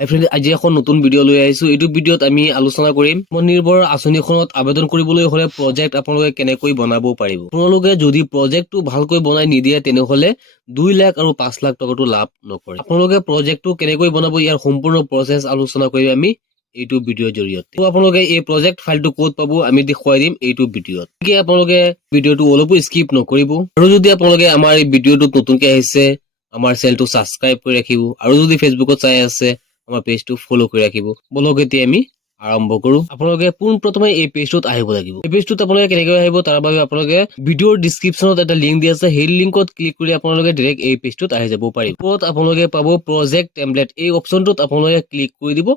Friend, আজি এখন নতুন ভিডিঅ' লৈ আহিছো। এইটো ভিডিঅ'ত আমি আলোচনা কৰিম আত্মনিৰ্ভৰ আঁচনিখনত আবেদন কৰিবলৈ হলে প্ৰজেক্ট আপোনালোকে কেনেকৈ বনাব পাৰিব। আপোনালোকে যদি প্ৰজেক্টটো ভালকৈ বনাই নিদিয়ে তেনেহলে 2 লাখ আৰু 5 লাখ টকাটো লাভ নকৰে। আপোনালোকে প্ৰজেক্টটো কেনেকৈ বনাব ইয়াৰ সম্পূৰ্ণ প্ৰচেছ আলোচনা কৰিম আমি এইটো ভিডিঅ'ৰ জৰিয়তে। তো আপোনালোকে এই প্ৰজেক্ট ফাইলটো ক'ত পাব আমি দেখুৱাই দিম এইটো ভিডিঅ'ত। গতিকে আপোনালোকে ভিডিঅ'টো অলপো স্কিপ নকৰিব। আৰু যদি আপোনালোকে আমাৰ এই ভিডিঅ'টোত নতুনকৈ আহিছে আমাৰ চেনেলটো ছাবস্ক্ৰাইব কৰি ৰাখিব। আৰু যদি ফেচবুকত চাই আছে আমাৰ পেজটো ফলো কৰি ৰাখিব। বলক এতিয়া আমি আৰম্ভ কৰো। আপোনালোকে পোনপ্ৰথমে এই পেজটোত আহিব লাগিব। এই পেজটোত আপোনালোকে কেনেকৈ আহিব তাৰ বাবে আপোনালোকে ভিডিঅ'ৰ ডেসক্ৰিপচনত এটা লিংক দিয়া আছে, সেই লিংকত ক্লিক কৰি আপোনালোকে ডাইৰেক্ট এই পেজটোত আহি যাব পাৰিব। ওপৰত আপোনালোকে পাব প্ৰজেক্ট টেমপ্লেট, এই অপচনটোত আপোনালোকে ক্লিক কৰি দিব।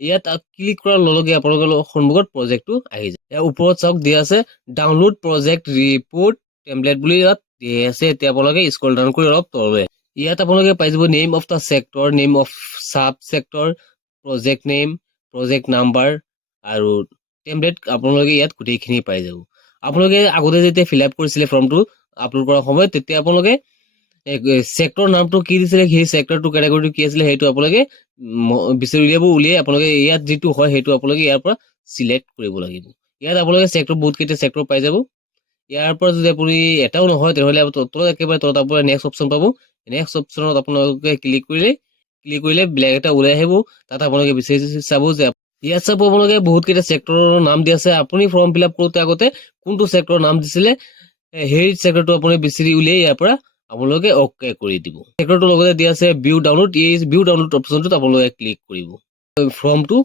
ইয়াত ক্লিক কৰাৰ লগে লগে আপোনালোকৰ সন্মুখত প্ৰজেক্টটো আহি যায়। ইয়াৰ ওপৰত চাওক দিয়া আছে ডাউনলোড প্ৰজেক্ট ৰিপোৰ্ট টেমপ্লেট বুলি ইয়াত দিয়া আছে। এতিয়া আপোনালোকে স্ক্ৰল ডাউন কৰি অলপ তললৈ ইয়াত আপোনালোকে পাই যাব name of the sector, name of sub sector, project name, project number আৰু টেমপ্লেট আপোনালোকে ইয়াত গোটেইখিনি পাই যাব। আপোনালোকে আগতে যেতিয়া ফিল আপ কৰিছিলে ফৰ্মটো আপলোড কৰাৰ সময়ত তেতিয়া আপোনালোকে সেক্টৰ নামটো কি দিছিলে, সেই সেক্টৰটো কেটেগৰীটো কি আছিলে সেইটো আপোনালোকে বিচাৰি উলিয়াই আপোনালোকে ইয়াত যিটো হয় সেইটো আপোনালোকে ইয়াৰ পৰা সিলেক্ট কৰিব লাগিব। ইয়াত আপোনালোকে সেক্টৰ বহুত কেইটা সেক্টৰ পাই যাব। ইয়াৰ পৰা যদি আপুনি এটাও নহয় তেনেহ'লে তলত একেবাৰে তলত আপোনাৰ নেক্সট অপশ্যন পাব। নেক্সট অপশ্যনত আপোনালোকে ক্লিক কৰিলে ব্লেক এটা ওলাই আহিব। তাত আপোনালোকে বিচাৰি চাব যে ইয়াত চাব আপোনালোকে বহুত কেইটা সেক্টৰৰ নাম দিয়া আছে। আপুনি ফৰ্ম ফিল আপ কৰোঁতে আগতে কোনটো সেক্টৰৰ নাম দিছিলে সেই সেক্টৰটো আপুনি বিচাৰি উলিয়াই ইয়াৰ পৰা আপোনালোকে অকে কৰি দিব। সেক্টৰটোৰ লগতে দিয়া আছে ভিউ ডাউনলোড, এই ভিউ ডাউনলোড অপশ্যনটোত আপোনালোকে ক্লিক কৰিব। ফৰ্মটো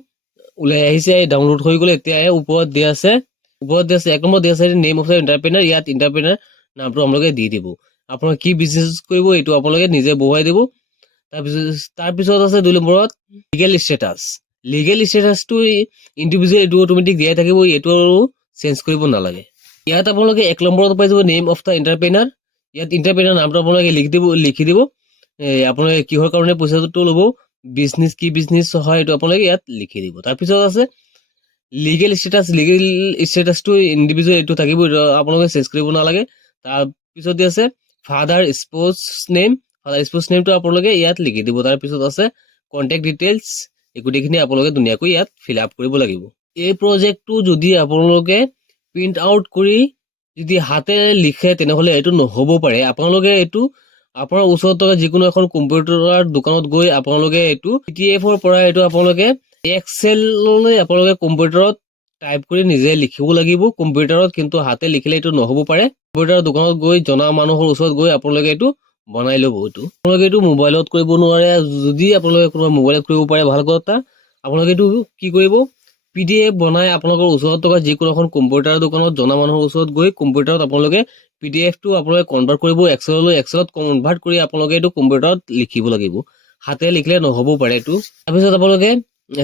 ওলাই আহিছে, ডাউনলোড হৈ গ'ল। এতিয়া ওপৰত দিয়া আছে এক নম্বৰ দিয়া আছে নেম অফ এণ্টাৰপ্ৰেনাৰ, ইয়াত এণ্টাৰপ্ৰেনাৰ নামটো আপোনালোকে দি দিব। আপোনালোকে কি বিজনেছ কৰিব এইটো আপোনালোকে নিজে বহুৱাই দিব। তাৰপিছত আছে 2 নম্বৰত লিগেল ষ্টেটাছ। লিগেল ষ্টেটাছটো ইণ্ডিভিজুৱেল, এইটো অট'মেটিক দিয়াই থাকিব, এইটো আৰু চেঞ্জ কৰিব নালাগে। ইয়াত আপোনালোকে 1 নম্বৰত পাই যাব নেম অফ দা এণ্টাৰপ্ৰেনাৰ। ইয়াত এণ্টাৰপ্ৰেনাৰ নামটো আপোনালোকে লিখি দিব। আপোনালোকে কিহৰ কাৰণে পইচাটো ল'ব, বিজনেছ কি বিজনেছ হয় এইটো আপোনালোকে ইয়াত লিখি দিব। তাৰপিছত আছে লিগেল ষ্টেটাছ। লিগেল ষ্টেটাছটো ইণ্ডিভিজুৱেল, এইটো থাকিব, এইটো আপোনালোকে চেঞ্জ কৰিব নালাগে। তাৰপিছত আছে ফাদাৰ স্পৌছ নেম, ফাদাৰ স্পৌছ নেমটো আপোনালোকে ইয়াত লিখি দিব। তাৰপিছত আছে কণ্টেক্ট ডিটেইলছ, এই গোটেইখিনি আপোনালোকে ধুনীয়াকৈ ইয়াত ফিল আপ কৰিব লাগিব। এই প্ৰজেক্টটো যদি আপোনালোকে প্ৰিণ্ট আউট কৰি যদি হাতে লিখে তেনেহ'লে এইটো নহ'ব পাৰে। আপোনালোকে এইটো আপোনাৰ ওচৰত থকা যিকোনো এখন কম্পিউটাৰ দোকানত গৈ আপোনালোকে এইটো PDFৰ পৰা এইটো আপোনালোকে এক্সেললৈ আপোনালোকে কম্পিউটাৰত টাইপ কৰি নিজে লিখিব লাগিব কম্পিউটাৰত, কিন্তু হাতে লিখিলে এইটো নহ'ব পাৰে। কম্পিউটাৰৰ দোকানত গৈ জনা মানুহৰ ওচৰত গৈ আপোনালোকে এইটো বনাই ল'ব। আপোনালোকে এইটো মোবাইলত কৰিব নোৱাৰে। যদি আপোনালোকে কোনোবা মোবাইলত কৰিব পাৰে ভাল কথা। আপোনালোকে এইটো কি কৰিব, PDF বনাই আপোনালোকৰ ওচৰত থকা যিকোনো এখন কম্পিউটাৰ দোকানত জনা মানুহৰ ওচৰত গৈ কম্পিউটাৰত আপোনালোকে PDFটো আপোনালোকে কনভাৰ্ট কৰিব এক্সেললৈ। এক্সেলত কনভাৰ্ট কৰি আপোনালোকে এইটো কম্পিউটাৰত লিখিব লাগিব, হাতে লিখিলে নহ'ব পাৰে এইটো। তাৰপিছত আপোনালোকে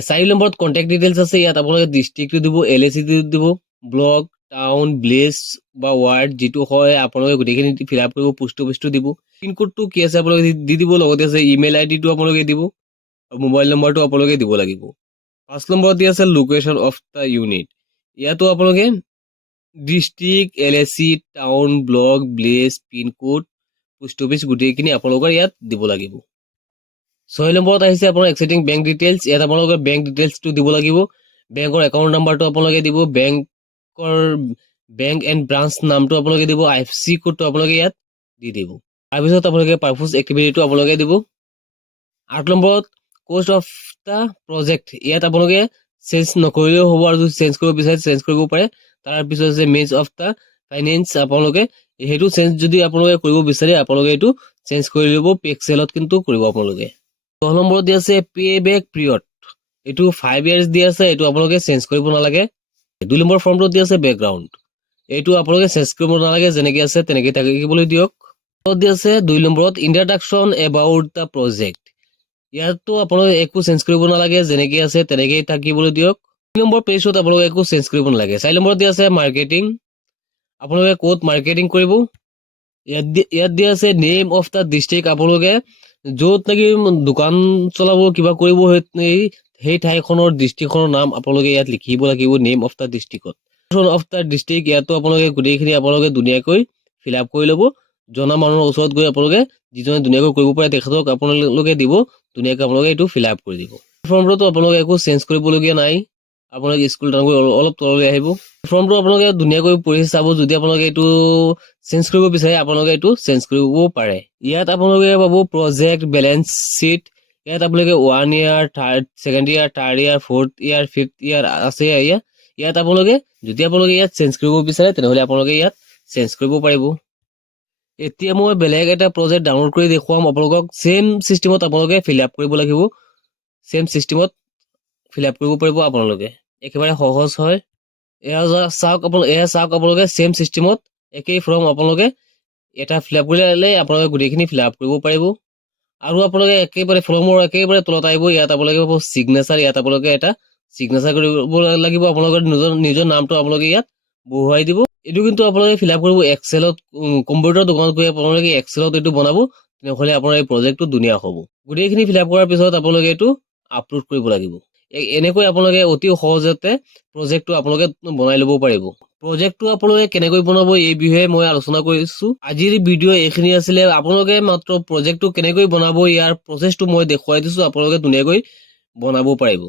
4 নম্বৰত কণ্টেক্ট ডিটেইলছ আছে। ইয়াত আপোনালোকে ডিষ্ট্ৰিক্টটো দিব, LAC দিব, ব্লক, টাউন, ভিলেজ বা ৱাৰ্ড যিটো হয় আপোনালোকে গোটেইখিনি ফিল আপ কৰিব। পোষ্ট অফিচটো দিব, পিনক'ডটো কি আছে আপোনালোকে দি দিব, লগতে আছে ইমেইল আইডিটো আপোনালোকে দিব আৰু মোবাইল নম্বৰটো আপোনালোকে দিব লাগিব। 5 নম্বৰত দিয়া আছে লোকেশ্যন অফ দ্য ইউনিট। ইয়াতো আপোনালোকে district, LAC, town, block, village, pincode, post office গোটেইখিনি আপোনালোকৰ ইয়াত দিব লাগিব। 6 নম্বৰত আহিছে আপোনাৰ এক্সিষ্টিং বেংক ডিটেইলছ। ইয়াত আপোনালোকৰ বেংক ডিটেইলছটো দিব লাগিব। বেংকৰ একাউণ্ট নাম্বাৰটো আপোনালোকে দিব, বেংক এণ্ড ব্ৰাঞ্চ নামটো আপোনালোকে দিব, IFSC কোডটো আপোনালোকে ইয়াত দি দিব। তাৰপিছত আপোনালোকে পাৰপ'জ এক্টিভিটিটো আপোনালোকে দিব। 8 নম্বৰত কষ্ট অফ দ্য প্ৰজেক্ট। ইয়াত আপোনালোকে চেঞ্জ নকৰিলেও হ'ব, আৰু যদি চেঞ্জ কৰিব বিচাৰে চেঞ্জ কৰিব পাৰে। তাৰপিছত আছে মেজ অফ দ্য ফাইনেন্স। আপোনালোকে সেইটো চেঞ্জ যদি আপোনালোকে কৰিব বিচাৰে আপোনালোকে এইটো চেঞ্জ কৰি ল'ব, পেক্সেলত কিন্তু কৰিব আপোনালোকে। 10 নম্বৰত দিয়া আছে পে বেক পিৰিয়ড। এইটো 5 years দিয়া আছে, এইটো আপোনালোকে চেঞ্জ কৰিব নালাগে। 2 নম্বৰ ফৰ্মটোত দিয়া আছে বেকগ্ৰাউণ্ড, এইটো আপোনালোকে চেঞ্জ কৰিব নালাগে, যেনেকৈ আছে তেনেকৈ থাকিবলৈ দিয়ক। দিয়া আছে 2 নম্বৰত ইন্ট্ৰডাকশ্যন এবাউট দ্য প্ৰজেক্ট। ইয়াতো আপোনালোকে একো চেঞ্জ কৰিব নালাগে, যেনেকৈ আছে তেনেকেই থাকিবলৈ দিয়ক। 3 নম্বৰ পেজত আপোনালোকে একো চেঞ্জ কৰিব নালাগে। 4 নম্বৰত দিয়া আছে মাৰ্কেটিং, আপোনালোকে ক'ত মাৰ্কেটিং কৰিব। ইয়াত দিয়া আছে নেম অফ দ্য ডিষ্ট্ৰিক্ট। আপোনালোকে য'ত নেকি দোকান চলাব কিবা কৰিব সেই ঠাইখনৰ ডিষ্ট্ৰিক্টখনৰ নাম আপোনালোকে ইয়াত লিখিব লাগিব, নেম অফ দ্য ডিষ্ট্ৰিক্টত। অফ দ্য ডিষ্ট্ৰিক্ট ইয়াতো আপোনালোকে গোটেইখিনি আপোনালোকে ধুনীয়াকৈ ফিল আপ কৰি ল'ব। জনা মানুহৰ ওচৰত গৈ আপোনালোকে যিজনে ধুনীয়াকৈ কৰিব পাৰে তেখেতক আপোনালোকে দিব, ধুনীয়াকৈ আপোনালোকে এইটো ফিল আপ কৰি দিব। ফৰ্মটো আপোনালোকে একো চেঞ্জ কৰিবলগীয়া নাই। আপোনালোকে স্কুল ডাউন কৰি অলপ তললৈ আহিব। ফৰ্মটো আপোনালোকে ধুনীয়াকৈ পঢ়ি চাব। যদি আপোনালোকে এইটো চেঞ্জ কৰিব বিচাৰে আপোনালোকে এইটো চেঞ্জ কৰিব পাৰে। ইয়াত আপোনালোকে পাব প্ৰজেক্ট বেলেঞ্চ শ্বীট। ইয়াত আপোনালোকে 1 year, second year, third year, fourth year, fifth year আছে। ইয়াত আপোনালোকে যদি আপোনালোকে ইয়াত চেঞ্জ কৰিব বিচাৰে তেনেহ'লে আপোনালোকে ইয়াত চেঞ্জ কৰিব পাৰিব। এতিয়া মই বেলেগ এটা প্ৰজেক্ট ডাউনলোড কৰি দেখুৱাম আপোনালোকক। চেম চিষ্টেমত আপোনালোকে ফিল আপ কৰিব লাগিব। চেম চিষ্টেমত ফিল আপ কৰিব পাৰিব আপোনালোকে। একেবাৰে সহজ হয়। এয়া চাওক আপোনালোকে চেম চিষ্টেমত একেই ফৰ্ম আপোনালোকে এটা ফিল আপ কৰিলে আপোনালোকে গোটেইখিনি ফিল আপ কৰিব পাৰিব। আৰু আপোনালোকে একেবাৰে ফৰ্মৰ একেবাৰে তলত আহিব। ইয়াত আপোনালোকে পাব চিগনেচাৰ। ইয়াত আপোনালোকে এটা চিগনেচাৰ কৰিব লাগিব। আপোনালোকৰ নিজৰ নামটো আপোনালোকে ইয়াত বহুৱাই দিব। এইটো কিন্তু আপোনালোকে ফিল আপ কৰিব এক্সেলত। কম্পিউটাৰ দোকানত গৈ আপোনালোকে এক্সেলত এইটো বনাব, তেনেহ'লে আপোনাৰ এই প্ৰজেক্টটো ধুনীয়া হ'ব। গোটেইখিনি ফিল আপ কৰাৰ পিছত আপোনালোকে এইটো আপলোড কৰিব লাগিব। এনেকৈ আপোনালোকে অতি সহজতে প্ৰজেক্টটো আপোনালোকে বনাই ল'ব পাৰিব। প্ৰজেক্টটো আপোনালোকে কেনেকৈ বনাব এই বিষয়ে মই আলোচনা কৰিছো। আজিৰ ভিডিঅ' এইখিনি আছিলে। আপোনালোকে মাত্ৰ প্ৰজেক্টটো কেনেকৈ বনাব ইয়াৰ প্ৰচেছটো মই দেখুৱাই দিছো। আপোনালোকে ধুনীয়াকৈ বনাব পাৰিব।